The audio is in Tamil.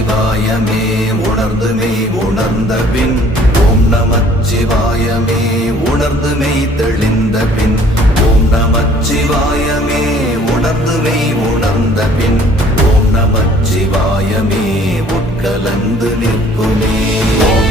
நமச்சிவாயமே உணர்ந்து மெய் உணர்ந்த பின் ஓம் நமச்சிவாயமே உணர்ந்து மெய் தெளிந்த பின் ஓம் நமச்சிவாயமே உணர்ந்து மெய் உணர்ந்த பின் ஓம் நமச்சிவாயமே உட்கலந்து நிற்குமே. ஓம்